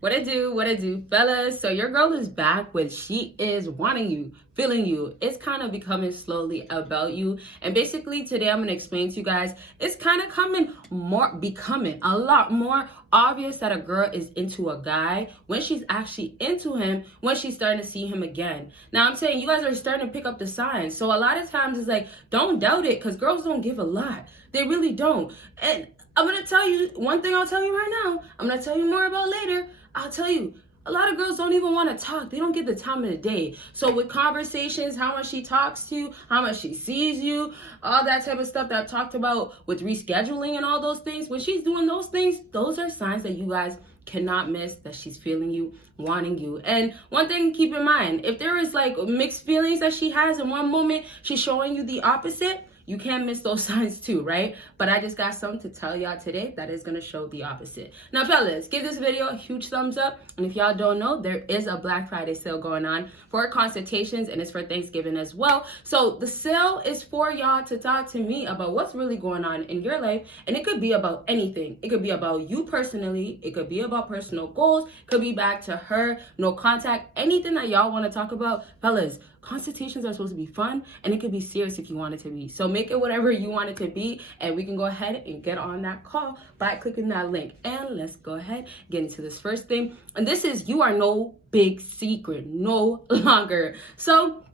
What it do, fellas? So your girl is back with she is wanting you, feeling you. It's kind of becoming slowly about you. And basically today I'm going to explain to you guys, it's kind of becoming a lot more obvious that a girl is into a guy when she's actually into him, when she's starting to see him again. Now I'm saying you guys are starting to pick up the signs. So a lot of times it's like, don't doubt it, because girls don't give a lot. They really don't. And I'm going to tell you one thing. I'll tell you right now. I'm going to tell you more about later. I'll tell you, a lot of girls don't even want to talk. They don't get the time of the day. So with conversations, how much she talks to you, how much she sees you, all that type of stuff that I've talked about with rescheduling and all those things, when she's doing those things, those are signs that you guys cannot miss that she's feeling you, wanting you. And one thing keep in mind, if there is like mixed feelings that she has in one moment, she's showing you the opposite, you can't miss those signs too, right? But I just got something to tell y'all today that is going to show the opposite. Now, fellas, give this video a huge thumbs up. And if y'all don't know, there is a Black Friday sale going on for consultations, and it's for Thanksgiving as well. So the sale is for y'all to talk to me about what's really going on in your life. And it could be about anything. It could be about you personally. It could be about personal goals. It could be back to her, no contact, anything that y'all want to talk about. Fellas, consultations are supposed to be fun, and it could be serious if you want it to be. So make it whatever you want it to be, and we can go ahead and get on that call by clicking that link. And let's go ahead, get into this first thing. And this is, you are no big secret, no longer. So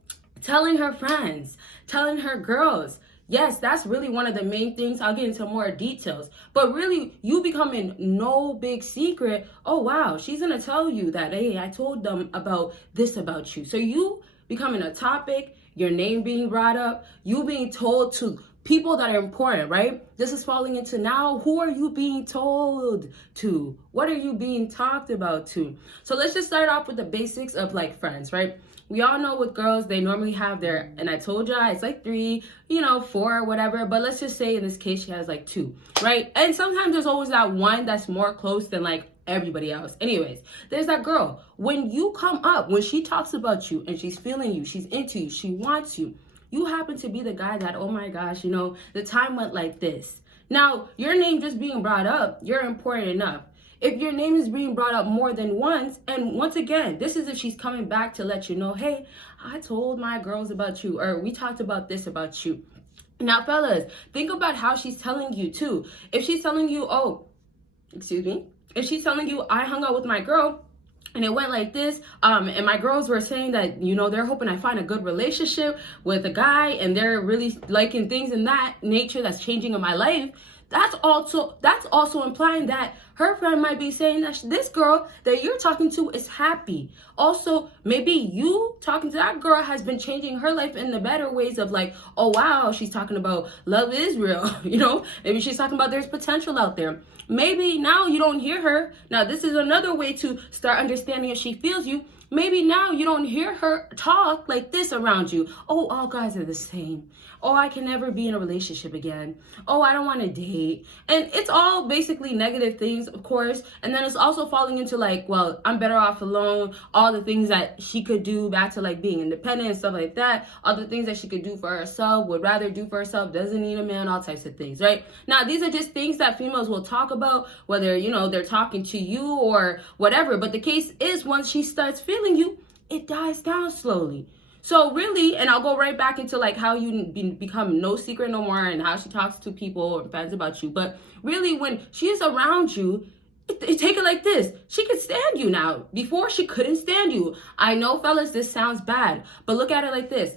telling her friends, telling her girls, yes, that's really one of the main things. I'll get into more details. But really, you becoming no big secret. Oh, wow, she's going to tell you that, hey, I told them about this about you. So you becoming a topic, your name being brought up, you being told to people that are important, right? This is falling into now, who are you being told to? What are you being talked about to? So let's just start off with the basics of like friends, right? We all know with girls, they normally have their, and I told you, it's like 3, 4, whatever. But let's just say in this case, she has like 2, right? And sometimes there's always that one that's more close than like everybody else. Anyways, there's that girl. When you come up, when she talks about you and she's feeling you, she's into you, she wants you, you happen to be the guy that, oh my gosh, the time went like this. Now, your name just being brought up, you're important enough. If your name is being brought up more than once, and once again, this is if she's coming back to let you know, hey, I told my girls about you, or we talked about this about you. Now, fellas, think about how she's telling you too. If she's telling you, if she's telling you, I hung out with my girl and it went like this, and my girls were saying that, they're hoping I find a good relationship with a guy and they're really liking things in that nature that's changing in my life, that's also implying that her friend might be saying that this girl that you're talking to is happy. Also, maybe you talking to that girl has been changing her life in the better ways of like, oh wow, she's talking about love is real, maybe she's talking about there's potential out there. Maybe now you don't hear her. Now this is another way to start understanding if she feels you. Maybe now you don't hear her talk like this around you. Oh, all guys are the same. Oh, I can never be in a relationship again. Oh, I don't want to date. And it's all basically negative things, of course. And then it's also falling into like, well, I'm better off alone. All the things that she could do back to like being independent and stuff like that. All the things that she could do for herself, would rather do for herself, doesn't need a man, all types of things, right? Now, these are just things that females will talk about, whether, they're talking to you or whatever. But the case is, once she starts feeling you, it dies down slowly. So really, and I'll go right back into like how you become no secret no more and how she talks to people or fans about you. But really, when she's around you, take it like this. She could stand you now. Before, she couldn't stand you. I know, fellas, this sounds bad, but look at it like this.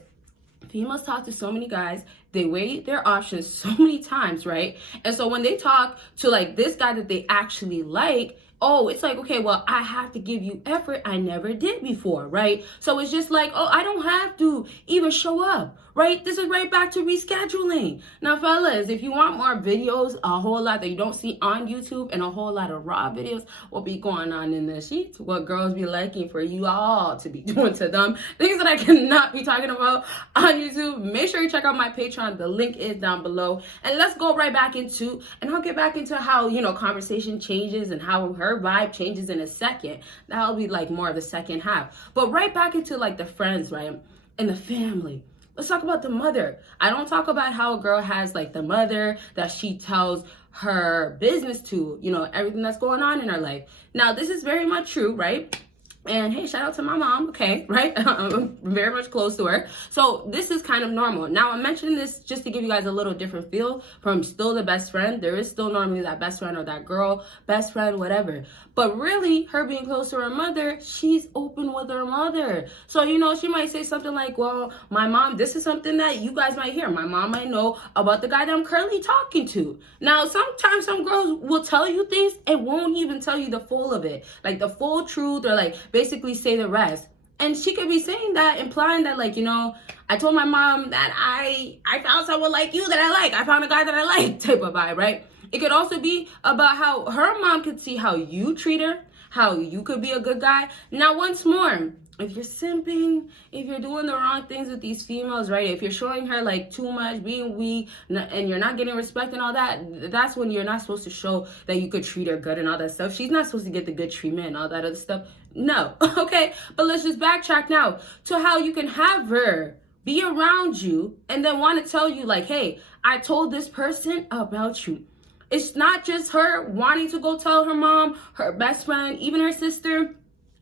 Females talk to so many guys, they weigh their options so many times, right? And so when they talk to like this guy that they actually like, oh, it's like, okay, well, I have to give you effort I never did before, right? So it's just like, oh, I don't have to even show up, right? This is right back to rescheduling. Now, fellas, if you want more videos, a whole lot that you don't see on YouTube and a whole lot of raw videos will be going on in the sheets, what girls be liking for you all to be doing to them, things that I cannot be talking about on YouTube, make sure you check out my Patreon. The link is down below. And let's go right back into, and I'll get back into how, conversation changes and how her vibe changes in a second. That'll be like more of the second half. But right back into like the friends, right? And the family. Let's talk about the mother. I don't talk about how a girl has like the mother that she tells her business to, you know, everything that's going on in her life. Now, this is very much true, right? And hey, shout out to my mom, okay, right? I'm very much close to her. So this is kind of normal. Now, I'm mentioning this just to give you guys a little different feel from still the best friend. There is still normally that best friend or that girl, best friend, whatever. But really, her being close to her mother, she's open with her mother. So, you know, she might say something like, well, my mom, this is something that you guys might hear. My mom might know about the guy that I'm currently talking to. Now, sometimes some girls will tell you things and won't even tell you the full of it. Like the full truth, or like basically say the rest. And she could be saying that, implying that, like, you know, I told my mom that I found someone like you that I like. I found a guy that I like, type of vibe, right? It could also be about how her mom could see how you treat her, how you could be a good guy. Now, once more, if you're simping, if you're doing the wrong things with these females, right? If you're showing her like too much, being weak, and you're not getting respect and all that, that's when you're not supposed to show that you could treat her good and all that stuff. She's not supposed to get the good treatment and all that other stuff. No, okay? But let's just backtrack now to how you can have her be around you and then want to tell you like, hey, I told this person about you. It's not just her wanting to go tell her mom, her best friend, even her sister.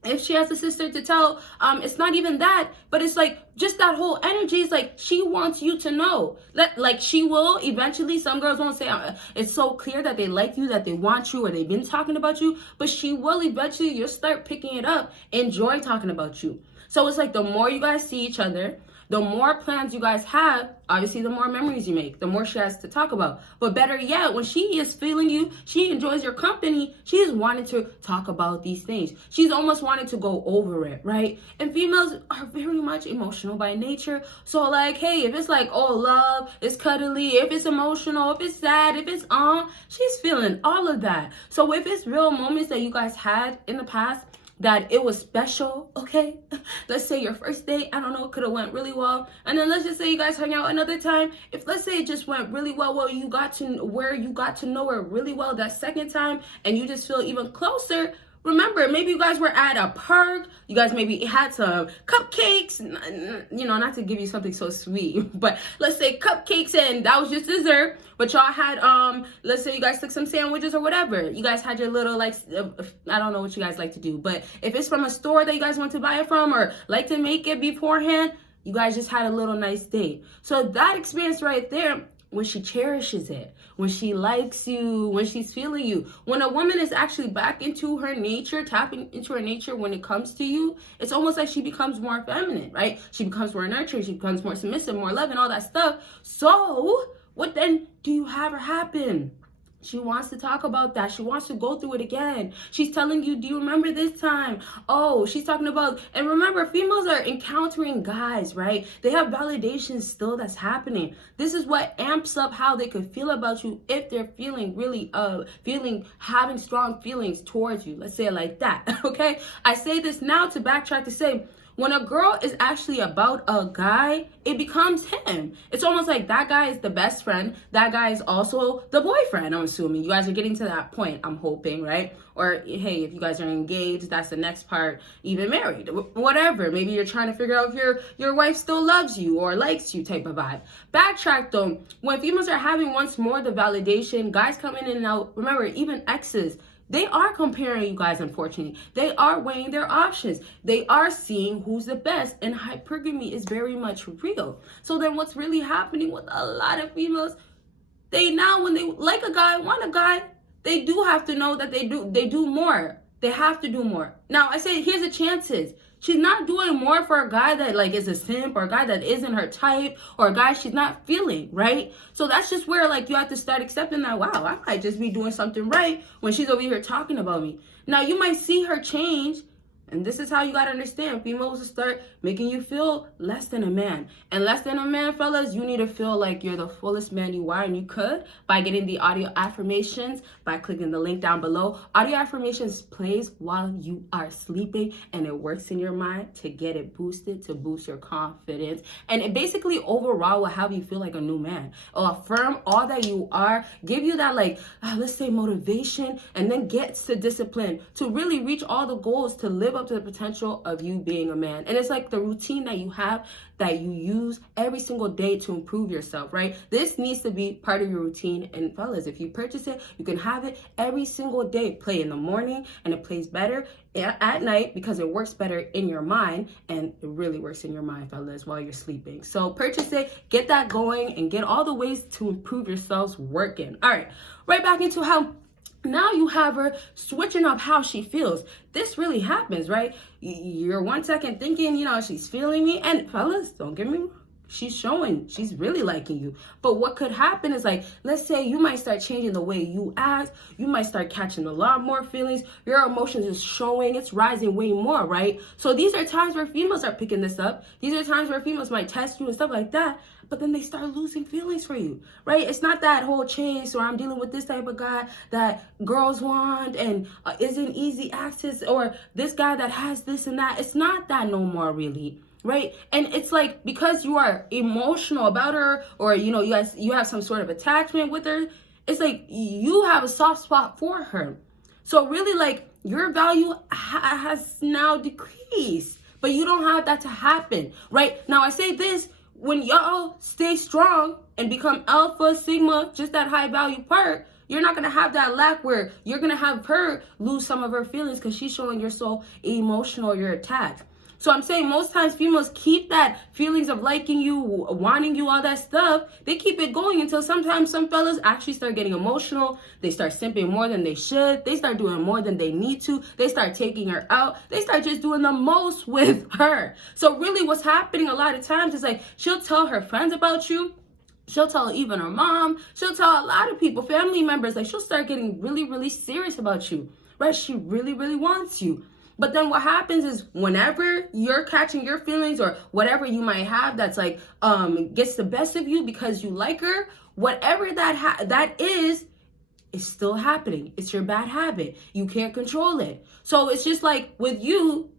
If she has a sister to tell, it's not even that, but it's like just that whole energy is like she wants you to know that, like, she will eventually. Some girls won't say it's so clear that they like you, that they want you, or they've been talking about you, but she will eventually. You'll start picking it up, enjoy talking about you. So it's like the more you guys see each other, the more plans you guys have, obviously the more memories you make, the more she has to talk about. But better yet, when she is feeling you, she enjoys your company, she is wanting to talk about these things. She's almost wanting to go over it, right? And females are very much emotional by nature. So like, hey, if it's like, oh, love, it's cuddly, if it's emotional, if it's sad, if it's she's feeling all of that. So if it's real moments that you guys had in the past, that it was special, okay? Let's say your first date, I don't know, could have went really well. And then let's just say you guys hung out another time. If let's say it just went really well, where you got to know her really well that second time, and you just feel even closer. Remember, maybe you guys were at a park. You guys maybe had some cupcakes, you know, not to give you something so sweet, but let's say cupcakes and that was just dessert. But y'all had, let's say you guys took some sandwiches or whatever. You guys had your little, like, I don't know what you guys like to do, but if it's from a store that you guys want to buy it from or like to make it beforehand, you guys just had a little nice date. So that experience right there, when she cherishes it, when she likes you, when she's feeling you, when a woman is actually back into her nature, tapping into her nature when it comes to you, it's almost like she becomes more feminine, right? She becomes more nurturing, she becomes more submissive, more loving, all that stuff. So what then do you have her happen? She wants to talk about that. She wants to go through it again. She's telling you, do you remember this time? Oh, she's talking about, and remember, females are encountering guys, right? They have validation still that's happening. This is what amps up how they could feel about you if they're feeling really, having strong feelings towards you. Let's say it like that, okay? I say this now to backtrack to say, when a girl is actually about a guy, it becomes him. It's almost like that guy is the best friend. That guy is also the boyfriend, I'm assuming. You guys are getting to that point, I'm hoping, right? Or, hey, if you guys are engaged, that's the next part, even married, whatever. Maybe you're trying to figure out if your wife still loves you or likes you type of vibe. Backtrack, though. When females are having once more the validation, guys come in and out. Remember, even exes, they are comparing you guys, unfortunately. They are weighing their options. They are seeing who's the best. And hypergamy is very much real. So then what's really happening with a lot of females, they now, when they like a guy, want a guy, they do have to know that they do more. They have to do more. Now, I say, here's the chances. She's not doing more for a guy that like is a simp or a guy that isn't her type or a guy she's not feeling, right? So that's just where like you have to start accepting that, wow, I might just be doing something right when she's over here talking about me. Now you might see her change, and this is how you got to understand. Females will start making you feel less than a man. And less than a man, fellas, you need to feel like you're the fullest man you are. And you could by getting the audio affirmations, by clicking the link down below. Audio affirmations plays while you are sleeping. And it works in your mind to get it boosted, to boost your confidence. And it basically overall will have you feel like a new man. It'll affirm all that you are. Give you that like, let's say motivation. And then gets to discipline to really reach all the goals to live live up to the potential of you being a man. And it's like the routine that you have that you use every single day to improve yourself, right? This needs to be part of your routine. And fellas, if you purchase it, you can have it every single day. Play in the morning and it plays better at night because it works better in your mind, and it really works in your mind, fellas, while you're sleeping. So purchase it, get that going, and get all the ways to improve yourselves working. All right, right back into how now you have her switching up how she feels. This really happens, right? You're 1 second thinking, she's feeling me. And fellas, don't get me wrong, she's showing she's really liking you. But what could happen is, like, let's say you might start changing the way you act. You might start catching a lot more feelings. Your emotions is showing, it's rising way more, right? So these are times where females are picking this up. These are times where females might test you and stuff like that. But then they start losing feelings for you, right? It's not that whole chase, or I'm dealing with this type of guy that girls want and isn't easy access, or this guy that has this and that. It's not that no more, really. Right? And it's like, because you are emotional about her, or you have some sort of attachment with her, it's like you have a soft spot for her. So really, like, your value has now decreased, but you don't have that to happen, right? Now I say this, when y'all stay strong and become alpha, sigma, just that high value part, you're not going to have that lack where you're going to have her lose some of her feelings because she's showing you're so emotional, you're attached. So I'm saying most times females keep that feelings of liking you, wanting you, all that stuff. They keep it going until sometimes some fellas actually start getting emotional. They start simping more than they should. They start doing more than they need to. They start taking her out. They start just doing the most with her. So really what's happening a lot of times is, like, she'll tell her friends about you. She'll tell even her mom. She'll tell a lot of people, family members. Like, she'll start getting really, really serious about you, right? She really, really wants you. But then what happens is, whenever you're catching your feelings or whatever you might have that's like gets the best of you because you like her, whatever that is still happening. It's your bad habit. You can't control it. So it's just like with you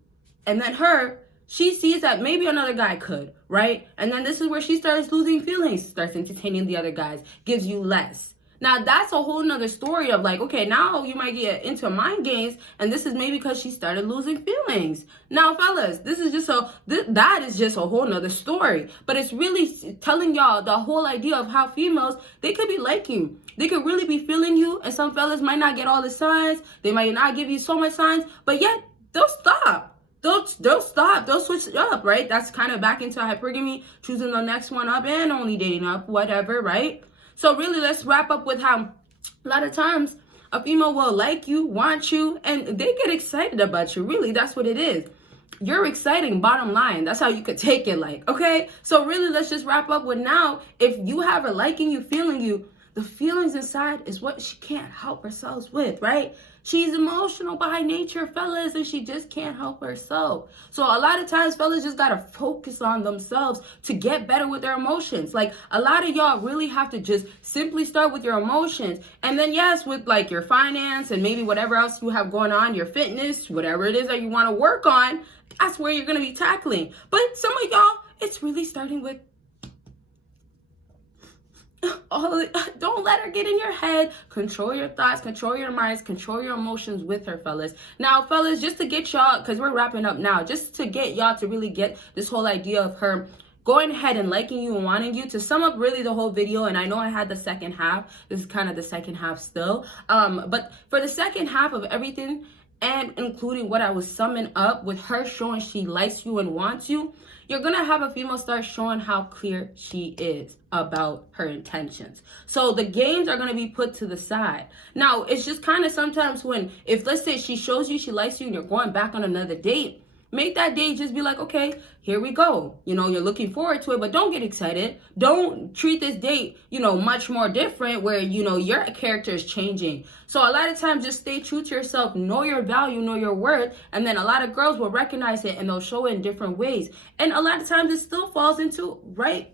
and then her, she sees that maybe another guy could, right? And then this is where she starts losing feelings, starts entertaining the other guys, gives you less. Now, that's a whole nother story of, like, okay, now you might get into mind games, and this is maybe because she started losing feelings. Now, fellas, that is just a whole nother story. But it's really telling y'all the whole idea of how females, they could be liking you. They could really be feeling you, and some fellas might not get all the signs. They might not give you so much signs, but yet they'll stop. They'll stop. They'll switch it up, right? That's kind of back into hypergamy, choosing the next one up and only dating up, whatever, right? So really, let's wrap up with how a lot of times a female will like you, want you, and they get excited about you. Really, that's what it is. You're exciting, bottom line. That's how you could take it, like, okay? So really, let's just wrap up with now, if you have her liking you, feeling you, the feelings inside is what she can't help herself with, right? She's emotional by nature, fellas, and she just can't help herself. So a lot of times, fellas just gotta focus on themselves to get better with their emotions. Like, a lot of y'all really have to just simply start with your emotions. And then, yes, with like your finance and maybe whatever else you have going on, your fitness, whatever it is that you wanna work on, that's where you're gonna be tackling. But some of y'all, it's really starting with don't let her get in your head. Control your thoughts, control your minds, control your emotions with her, fellas. Now, fellas, just to get y'all, because we're wrapping up now, just to get y'all to really get this whole idea of her going ahead and liking you and wanting you, to sum up really the whole video, and I know I had the second half. This is kind of the second half still. But for the second half of everything, and including what I was summing up with her showing she likes you and wants you, you're going to have a female start showing how clear she is about her intentions. So the games are going to be put to the side. Now, it's just kind of sometimes when, if let's say she shows you she likes you and you're going back on another date, make that date just be like, okay, here we go. You're looking forward to it, but don't get excited. Don't treat this date, much more different where, your character is changing. So a lot of times just stay true to yourself, know your value, know your worth. And then a lot of girls will recognize it and they'll show it in different ways. And a lot of times it still falls into,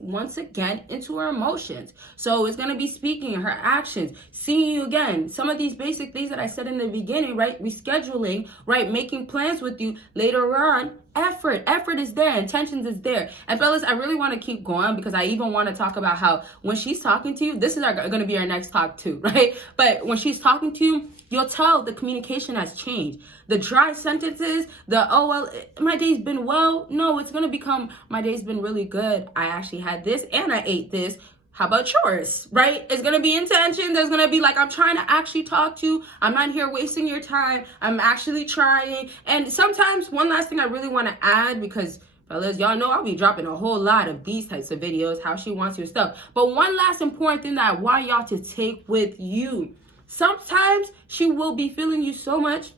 once again, into her emotions. So it's going to be speaking, her actions, seeing you again. Some of these basic things that I said in the beginning, rescheduling, making plans with you later on. Effort is there, intentions is there. And fellas, I really want to keep going because I even want to talk about how when she's talking to you, this is going to be our next talk too, right? But when she's talking to you, you'll tell the communication has changed. The dry sentences, oh well, my day's been well. No, it's going to become, my day's been really good. I actually had this and I ate this. How about yours, right? It's going to be intention. There's going to be like, I'm trying to actually talk to you. I'm not here wasting your time. I'm actually trying. And sometimes one last thing I really want to add, because fellas, y'all know I'll be dropping a whole lot of these types of videos, how she wants your stuff. But one last important thing that I want y'all to take with you. Sometimes she will be feeling you so much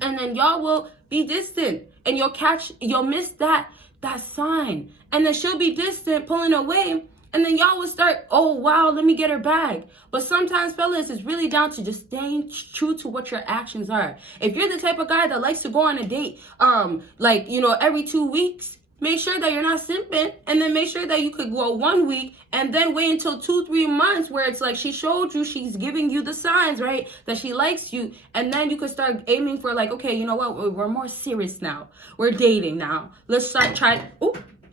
and then y'all will be distant and you'll miss that sign. And then she'll be distant, pulling away. And then y'all will start, oh, wow, let me get her back. But sometimes, fellas, it's really down to just staying true to what your actions are. If you're the type of guy that likes to go on a date, every 2 weeks, make sure that you're not simping. And then make sure that you could go 1 week and then wait until 2-3 months where it's like she showed you, she's giving you the signs, right, that she likes you. And then you could start aiming for like, okay, you know what? We're more serious now. We're dating now. Let's start trying.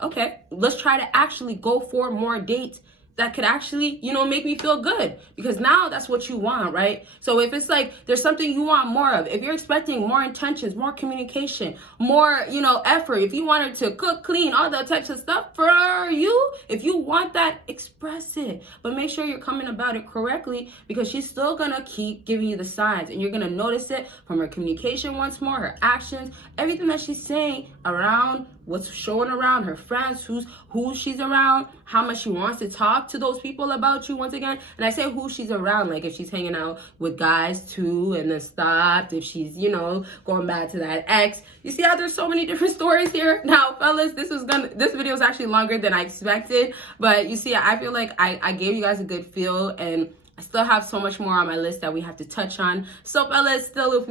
Okay, let's try to actually go for more dates that could actually, make me feel good, because now that's what you want, right? So if it's like there's something you want more of, if you're expecting more intentions, more communication, more, effort, if you wanted to cook, clean, all that types of stuff for you, if you want that, express it. But make sure you're coming about it correctly, because she's still gonna keep giving you the signs, and you're gonna notice it from her communication once more, her actions, everything that she's saying around, what's showing around her friends, who she's around, how much she wants to talk to those people about you once again. And I say who she's around, like if she's hanging out with guys too and then stopped, if she's, going back to that ex. You see how there's so many different stories here? Now, fellas, this video is actually longer than I expected, but you see, I feel like I gave you guys a good feel, and I still have so much more on my list that we have to touch on. So fellas, still,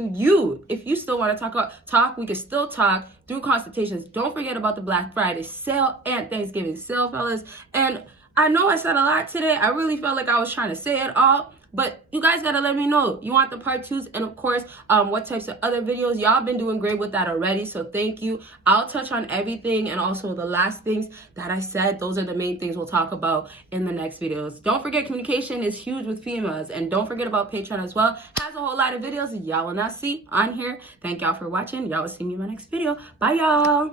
if you still want to talk, we can still talk through consultations. Don't forget about the Black Friday sale and Thanksgiving sale, fellas. And I know I said a lot today. I really felt like I was trying to say it all. But you guys got to let me know. You want the part 2s, and of course, what types of other videos. Y'all been doing great with that already, so thank you. I'll touch on everything, and also the last things that I said. Those are the main things we'll talk about in the next videos. Don't forget, communication is huge with females, and don't forget about Patreon as well. Has a whole lot of videos y'all will not see on here. Thank y'all for watching. Y'all will see me in my next video. Bye, y'all.